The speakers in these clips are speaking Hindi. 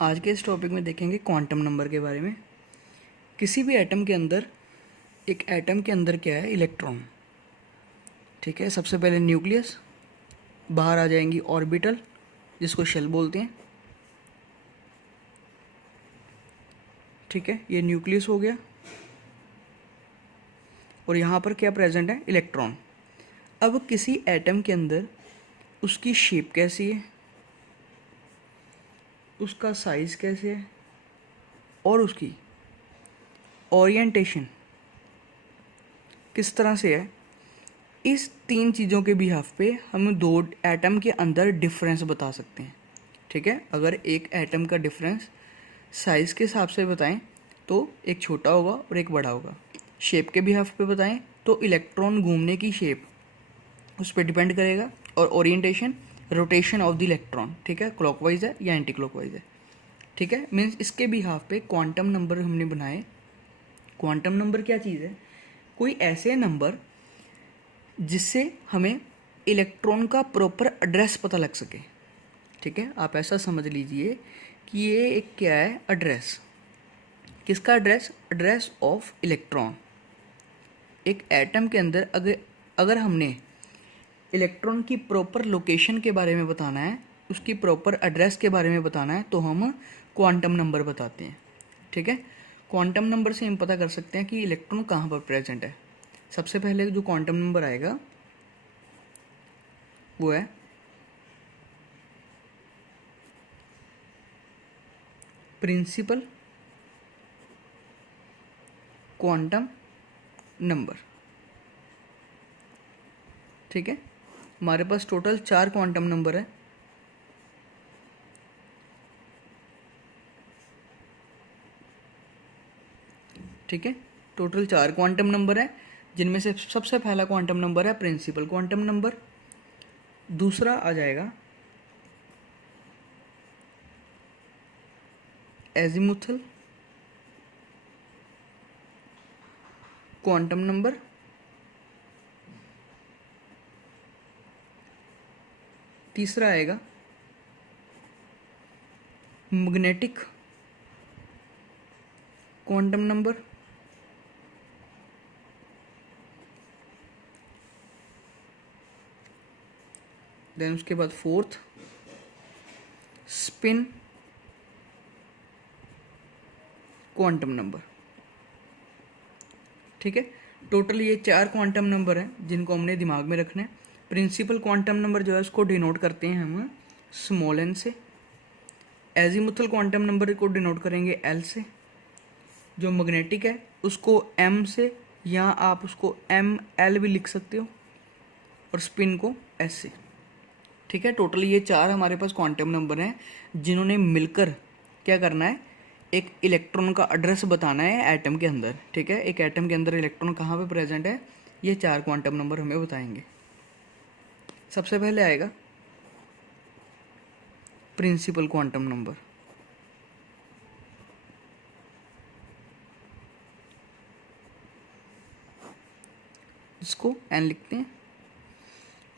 आज के इस टॉपिक में देखेंगे क्वांटम नंबर के बारे में। किसी भी एटम के अंदर, एक एटम के अंदर क्या है, इलेक्ट्रॉन। ठीक है, सबसे पहले न्यूक्लियस, बाहर आ जाएंगी ऑर्बिटल जिसको शेल बोलते हैं। ठीक है, ये न्यूक्लियस हो गया और यहाँ पर क्या प्रेजेंट है, इलेक्ट्रॉन। अब किसी एटम के अंदर उसकी शेप कैसी है, उसका साइज़ कैसे है और उसकी ओरिएंटेशन किस तरह से है, इस तीन चीज़ों के बिहाफ पे हम दो एटम के अंदर डिफरेंस बता सकते हैं। ठीक है, अगर एक एटम का डिफरेंस साइज़ के हिसाब से बताएं तो एक छोटा होगा और एक बड़ा होगा। शेप के बिहाफ पे बताएं तो इलेक्ट्रॉन घूमने की शेप उस पर डिपेंड करेगा, और orientation, rotation of the electron. ठीक है, क्लॉकवाइज है या एंटी क्लॉकवाइज है। ठीक है, मीन्स इसके बिहाफ पे क्वांटम नंबर हमने बनाए। क्वांटम नंबर क्या चीज़ है, कोई ऐसे नंबर जिससे हमें इलेक्ट्रॉन का प्रॉपर एड्रेस पता लग सके। ठीक है, आप ऐसा समझ लीजिए कि ये एक क्या है, एड्रेस। किसका एड्रेस, एड्रेस ऑफ इलेक्ट्रॉन। एक एटम के अंदर अगर हमने इलेक्ट्रॉन की प्रॉपर लोकेशन के बारे में बताना है, उसकी प्रॉपर एड्रेस के बारे में बताना है, तो हम क्वांटम नंबर बताते हैं। ठीक है, क्वांटम नंबर से हम पता कर सकते हैं कि इलेक्ट्रॉन कहाँ पर प्रेजेंट है। सबसे पहले जो क्वांटम नंबर आएगा वो है प्रिंसिपल क्वांटम नंबर। ठीक है, हमारे पास टोटल 4 क्वांटम नंबर है। ठीक है, टोटल 4 क्वांटम नंबर है, जिनमें से सबसे पहला क्वांटम नंबर है प्रिंसिपल क्वांटम नंबर। दूसरा आ जाएगा एजीमुथल क्वांटम नंबर। तीसरा आएगा मैग्नेटिक क्वांटम नंबर। देन उसके बाद फोर्थ स्पिन क्वांटम नंबर। ठीक है, टोटल ये 4 क्वांटम नंबर हैं जिनको हमने दिमाग में रखना है। प्रिंसिपल क्वांटम नंबर जो है उसको डिनोट करते हैं हम स्मॉल एन से। एजीमुथल क्वांटम नंबर को डिनोट करेंगे एल से। जो मैग्नेटिक है उसको एम से, या आप उसको एम एल भी लिख सकते हो, और स्पिन को एस से। ठीक है, टोटल ये 4 हमारे पास क्वांटम नंबर हैं जिन्होंने मिलकर क्या करना है, एक इलेक्ट्रॉन का एड्रेस बताना है एटम के अंदर। ठीक है, एक एटम के अंदर इलेक्ट्रॉन कहाँ पे प्रेजेंट है, ये 4 क्वांटम नंबर हमें बताएंगे। सबसे पहले आएगा प्रिंसिपल क्वांटम नंबर। इसको एन लिखते हैं।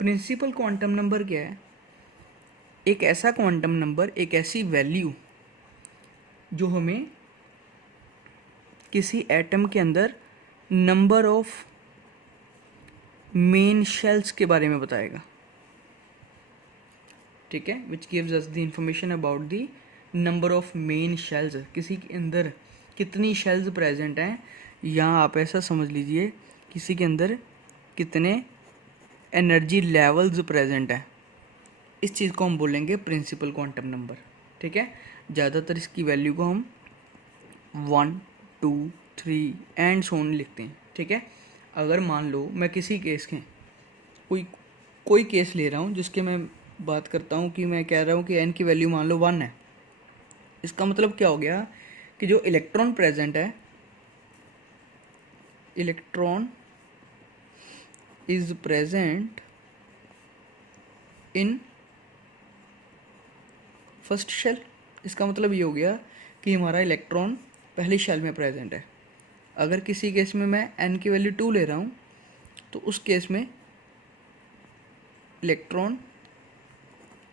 प्रिंसिपल क्वांटम नंबर क्या है, एक ऐसा क्वांटम नंबर, एक ऐसी वैल्यू जो हमें किसी एटम के अंदर नंबर ऑफ मेन शेल्स के बारे में बताएगा। ठीक है, which gives us the information about the number of main shells. किसी के अंदर कितनी शेल्स प्रेजेंट हैं, या आप ऐसा समझ लीजिए किसी के अंदर कितने एनर्जी लेवल्स प्रेजेंट हैं। इस चीज़ को हम बोलेंगे प्रिंसिपल क्वांटम नंबर। ठीक है, ज़्यादातर इसकी वैल्यू को हम 1, 2, 3 एंड सो ऑन लिखते हैं। ठीक है, अगर मान लो मैं किसी केस के कोई केस ले रहा हूँ जिसके मैं बात करता हूँ कि मैं कह रहा हूँ कि एन की वैल्यू मान लो 1 है। इसका मतलब क्या हो गया कि जो इलेक्ट्रॉन प्रेजेंट है, electron is present in first shell. इसका मतलब ये हो गया कि हमारा इलेक्ट्रॉन पहली शेल में प्रेजेंट है। अगर किसी केस में मैं एन की वैल्यू 2 ले रहा हूँ तो उस केस में electron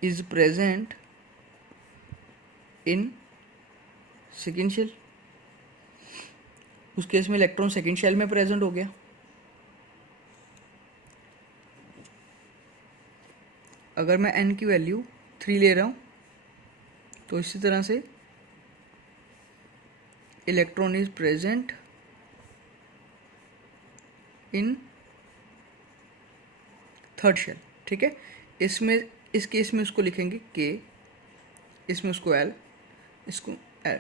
is present in second shell, उस केस में इलेक्ट्रॉन सेकेंड शेल में प्रेजेंट हो गया। अगर मैं n की वैल्यू 3 ले रहा हूँ तो इसी तरह से electron is present in third shell. ठीक है, इसमें इस केस में उसको लिखेंगे k, इसमें उसको l, इसको l।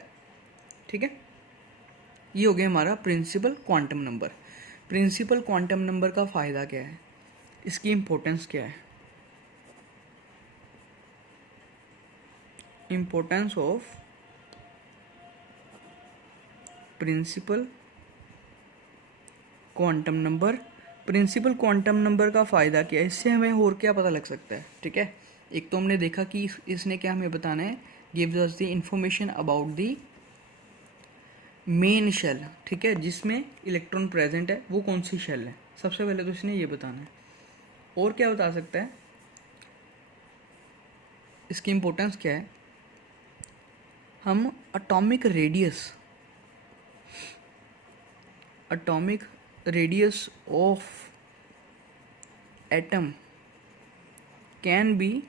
ठीक है, ये हो गया हमारा principal quantum number. Principal quantum number का फ़ायदा क्या है, इसकी इम्पोर्टेंस क्या है? Importance of principal quantum number. Principal quantum number का फ़ायदा क्या है, इससे हमें और क्या पता लग सकता है? ठीक है, एक तो हमने देखा कि इसने क्या हमें बताना है, gives us the information about the main shell. ठीक है, जिसमें इलेक्ट्रॉन प्रेजेंट है वो कौन सी शेल है, सबसे पहले तो इसने ये बताना है। और क्या बता सकता है, इसकी इम्पोर्टेंस क्या है, हम atomic radius of atom can be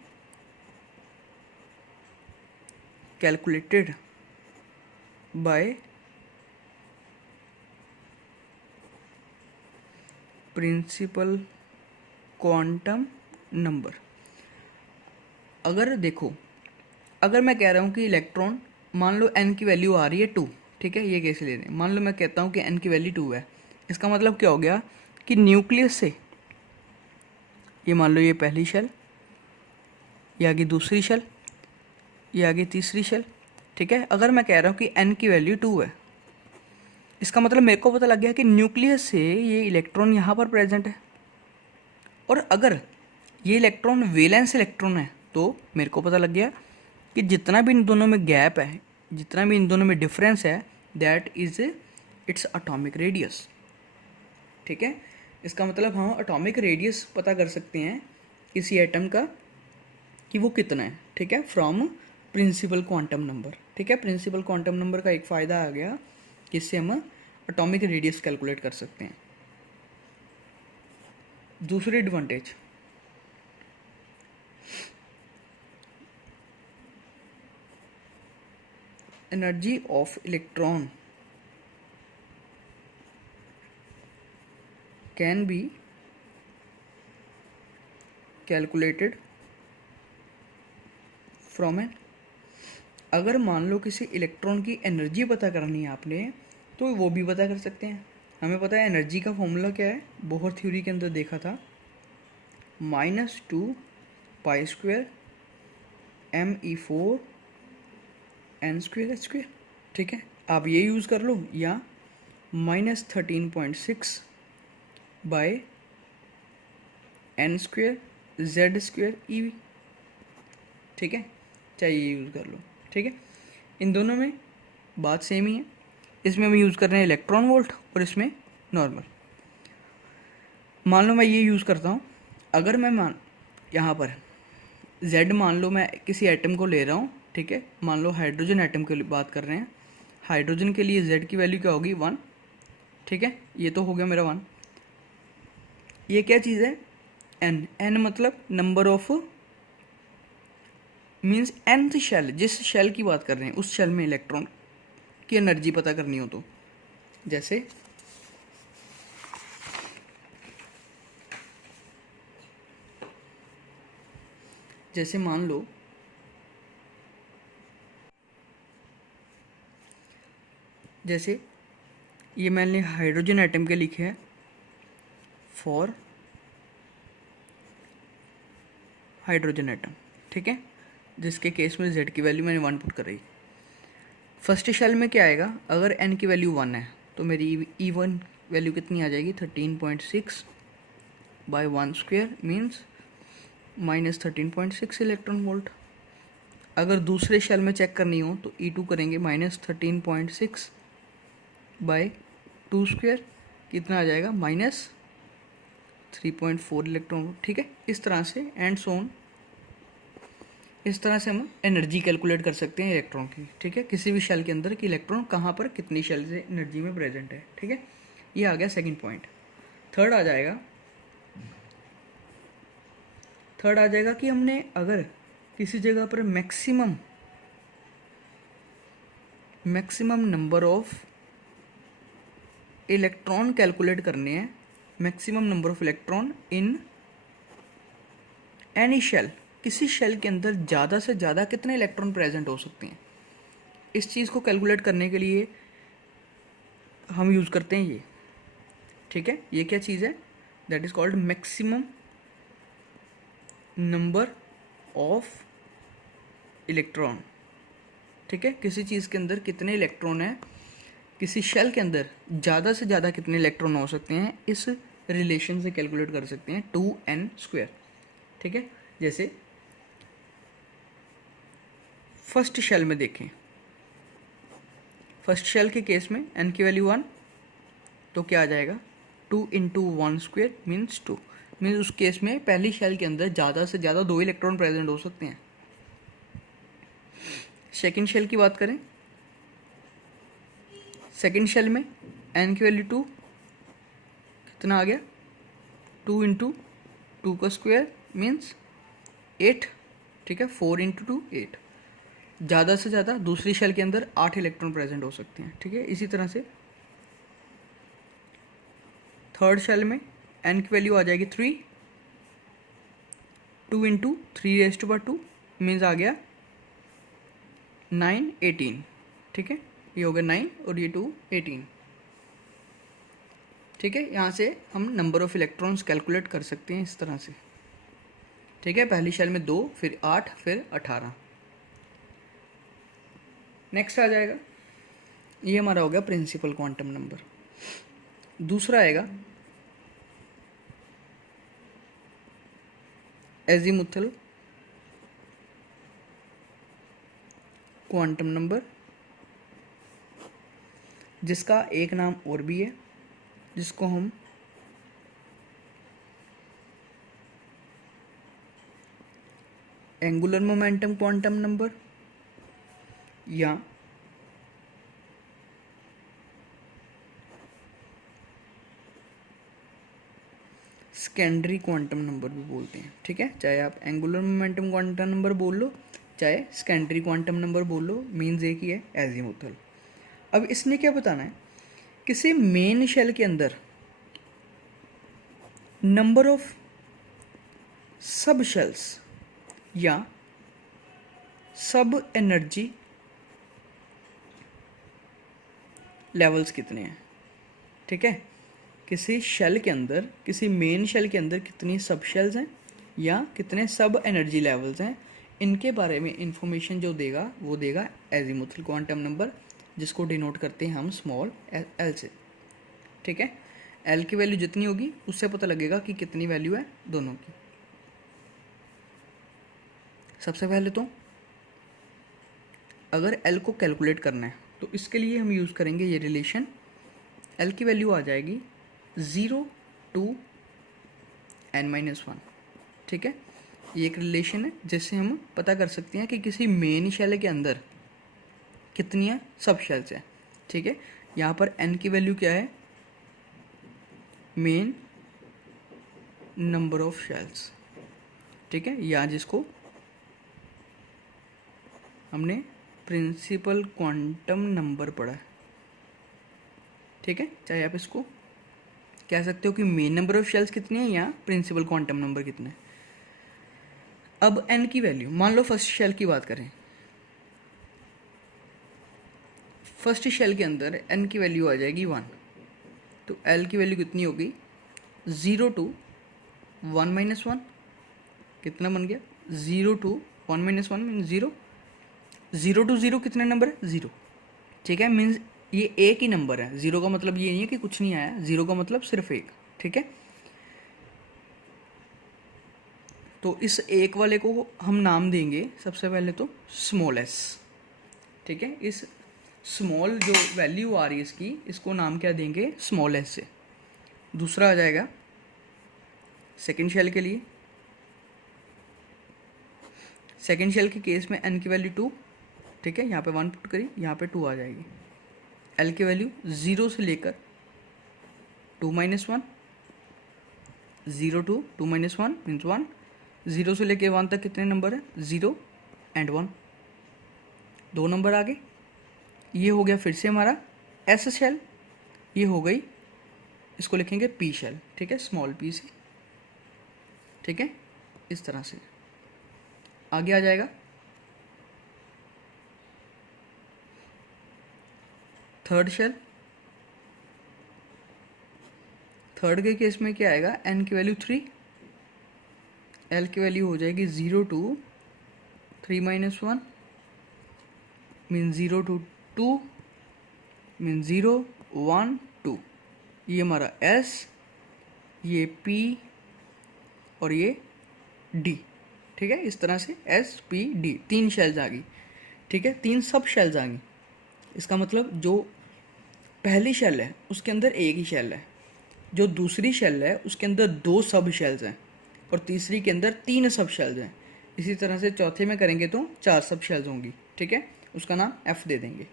calculated by principal quantum number. अगर देखो, अगर मैं कह रहा हूँ कि इलेक्ट्रॉन, मान लो n की वैल्यू आ रही है 2, ठीक है, ये कैसे ले रहे हैं, मान लो मैं कहता हूँ कि n की वैल्यू 2 है, इसका मतलब क्या हो गया कि न्यूक्लियस से, ये मान लो ये पहली शेल, ये आगे दूसरी शेल, ये आगे तीसरी शेल। ठीक है, अगर मैं कह रहा हूँ कि n की वैल्यू 2 है, इसका मतलब मेरे को पता लग गया कि न्यूक्लियस से ये इलेक्ट्रॉन यहाँ पर प्रेजेंट है। और अगर ये इलेक्ट्रॉन वैलेंस इलेक्ट्रॉन है तो मेरे को पता लग गया कि जितना भी इन दोनों में गैप है, जितना भी इन दोनों में डिफरेंस है, that is its atomic radius. ठीक है, इसका मतलब हम एटॉमिक रेडियस पता कर सकते हैं किसी एटम का कि वो कितना है। ठीक है, फ्रॉम प्रिंसिपल क्वांटम नंबर। ठीक है, प्रिंसिपल क्वांटम नंबर का एक फ़ायदा आ गया कि इससे हम एटॉमिक रेडियस कैलकुलेट कर सकते हैं। दूसरी advantage, energy of electron can be calculated from n. अगर मान लो किसी इलेक्ट्रॉन की एनर्जी पता करनी है आपने, तो वो भी पता कर सकते हैं। हमें पता है एनर्जी का फॉर्मूला क्या है, बोहर थ्योरी के अंदर देखा था, -2 π² me4 n²h²। ठीक है, आप ये यूज़ कर लो, या -13.6 बाय n² z² ev। ठीक है, चाहे ये यूज़ कर लो। ठीक है, इन दोनों में बात सेम ही है। इसमें हम यूज़ कर रहे हैं इलेक्ट्रॉन वोल्ट और इसमें नॉर्मल। मान लो मैं ये यूज़ करता हूँ, अगर मैं यहाँ पर z मान लो मैं किसी एटम को ले रहा हूँ। ठीक है, मान लो हाइड्रोजन एटम की बात कर रहे हैं, हाइड्रोजन के लिए z की वैल्यू क्या होगी, 1। ठीक है, ये तो हो गया मेरा 1। ये क्या चीज़ है, n मतलब number of, means nth shell, जिस शेल की बात कर रहे हैं उस शेल में इलेक्ट्रॉन की एनर्जी पता करनी हो तो, जैसे मान लो जैसे ये मैंने हाइड्रोजन एटम के लिखे हैं, फॉर हाइड्रोजन एटम। ठीक है, जिसके केस में z की वैल्यू मैंने 1 पुट कर रही। फर्स्ट शेल में क्या आएगा, अगर n की वैल्यू 1 है तो मेरी E1 वैल्यू कितनी आ जाएगी, 13.6 बाय 1² मीन्स -13.6 इलेक्ट्रॉन वोल्ट। अगर दूसरे शेल में चेक करनी हो तो E2 करेंगे -13.6 बाय 2², कितना आ जाएगा, -3.4 इलेक्ट्रॉन वोल्ट। ठीक है, इस तरह से एंड सो ऑन। इस तरह से हम एनर्जी कैलकुलेट कर सकते हैं इलेक्ट्रॉन की, ठीक है, किसी भी शेल के अंदर कि इलेक्ट्रॉन कहाँ पर कितनी शेल से एनर्जी में प्रेजेंट है, ठीक है। ये आ गया सेकंड पॉइंट। थर्ड आ जाएगा कि हमने अगर किसी जगह पर maximum number of electron calculate करने हैं, maximum number of electron in any shell, किसी शेल के अंदर ज़्यादा से ज़्यादा कितने इलेक्ट्रॉन प्रेजेंट हो सकते हैं, इस चीज़ को कैलकुलेट करने के लिए हम यूज़ करते हैं ये, ठीक है। ये क्या चीज़ है? That is called maximum number of electron, ठीक है। किसी चीज़ के अंदर कितने इलेक्ट्रॉन हैं, किसी शेल के अंदर ज़्यादा से ज़्यादा कितने इलेक्ट्रॉन हो सकते हैं, इस रिलेशन से कैलकुलेट कर सकते हैं 2n², ठीक है। जैसे फर्स्ट शेल में देखें, फर्स्ट शेल के केस में n की वैल्यू 1, तो क्या आ जाएगा 2 × 1² मीन्स 2, मीन्स उस केस में पहली शेल के अंदर ज़्यादा से ज़्यादा 2 इलेक्ट्रॉन प्रेजेंट हो सकते हैं। सेकेंड शेल की बात करें, सेकेंड शेल में n की वैल्यू 2, कितना आ गया 2 × 2² मीन्स 8, ठीक है, 4 × 2 8, ज़्यादा से ज़्यादा दूसरी शेल के अंदर 8 इलेक्ट्रॉन प्रेजेंट हो सकते हैं, ठीक है। इसी तरह से थर्ड शेल में n की वैल्यू आ जाएगी 3, 2 × 3⁻² मीन्स आ गया 9 18, ठीक है, ये हो गया 9 और ये 2 18, ठीक है। यहाँ से हम नंबर ऑफ इलेक्ट्रॉन्स कैलकुलेट कर सकते हैं इस तरह से, ठीक है। पहली शेल में 2, फिर 8, फिर 18। नेक्स्ट आ जाएगा, ये हमारा हो गया प्रिंसिपल क्वांटम नंबर। दूसरा आएगा एजीमुथल क्वांटम नंबर, जिसका एक नाम और भी है, जिसको हम एंगुलर मोमेंटम क्वांटम नंबर या सेकेंडरी क्वांटम नंबर भी बोलते हैं, ठीक है। चाहे आप एंगुलर मोमेंटम क्वांटम नंबर बोल लो, चाहे सेकेंडरी क्वांटम नंबर बोल लो, मीन्स एक ही है, एजीमुथल। अब इसने क्या बताना है, किसी मेन शेल के अंदर नंबर ऑफ सब शेल्स या सब एनर्जी लेवल्स कितने हैं, ठीक है। किसी शेल के अंदर, किसी मेन शेल के अंदर कितनी सब शेल्स हैं या कितने सब एनर्जी लेवल्स हैं, इनके बारे में इंफॉर्मेशन जो देगा वो देगा एजीमुथल क्वांटम नंबर, जिसको डिनोट करते हैं हम स्मॉल एल से, ठीक है। एल की वैल्यू जितनी होगी उससे पता लगेगा कि कितनी वैल्यू है दोनों की। सबसे पहले तो अगर एल को कैलकुलेट करना है तो इसके लिए हम यूज़ करेंगे ये रिलेशन। एल की वैल्यू आ जाएगी 0 to n-1, ठीक है। ये एक रिलेशन है जिससे हम पता कर सकते हैं कि किसी मेन शेल के अंदर कितनी सब शेल्स हैं, ठीक है। यहाँ पर n की वैल्यू क्या है, मेन नंबर ऑफ शेल्स, ठीक है, या जिसको हमने प्रिंसिपल क्वांटम नंबर पढ़ा है, ठीक है। चाहे आप इसको कह सकते हो कि मेन नंबर ऑफ शेल्स कितनी है या प्रिंसिपल क्वांटम नंबर कितने हैं। अब n की वैल्यू, मान लो फर्स्ट शेल की बात करें, फर्स्ट शेल के अंदर n की वैल्यू आ जाएगी 1, तो l की वैल्यू कितनी होगी 0 to 1-1, कितना बन गया 0 to 1-1 मीन्स 0, 0 to 0 कितने नंबर है 0, ठीक है। मीन्स ये एक ही नंबर है, 0 का मतलब ये नहीं है कि कुछ नहीं आया, 0 का मतलब सिर्फ एक, ठीक है। तो इस एक वाले को हम नाम देंगे सबसे पहले तो स्मॉल एस, ठीक है। इस स्मॉल जो वैल्यू आ रही है इसकी, इसको नाम क्या देंगे स्मॉल एस से। दूसरा आ जाएगा सेकेंड शेल के लिए, सेकेंड शेल के केस में n की वैल्यू 2, ठीक है, यहाँ पे 1 पुट करी, यहाँ पे 2 आ जाएगी। l की वैल्यू 0 से लेकर 2 - 1, 0 to 2 - 1 मीन्स 1, 0 से लेके 1 तक कितने नंबर है, 0 एंड 1, 2 नंबर आ गए। ये हो गया फिर से हमारा एस शेल, ये हो गई, इसको लिखेंगे पी शेल, ठीक है, स्मॉल पी से, ठीक है, इस तरह से आगे आ जाएगा। थर्ड शेल, थर्ड के केस में क्या आएगा, n की वैल्यू 3, l की वैल्यू हो जाएगी 0 to 3 - 1 मीन 0 to 2 मीन 0 1 2, ये हमारा s, ये p और ये d, ठीक है, इस तरह से s p d 3 शेल्स आ गई, ठीक है, 3 सब शेल्स आ गई। इसका मतलब जो पहली शेल है उसके अंदर एक ही शेल है, जो दूसरी शेल है उसके अंदर 2 सब शेल्स हैं, और तीसरी के अंदर 3 सब शेल्स हैं। इसी तरह से चौथे में करेंगे तो 4 सब शेल्स होंगी, ठीक है, उसका नाम f दे देंगे।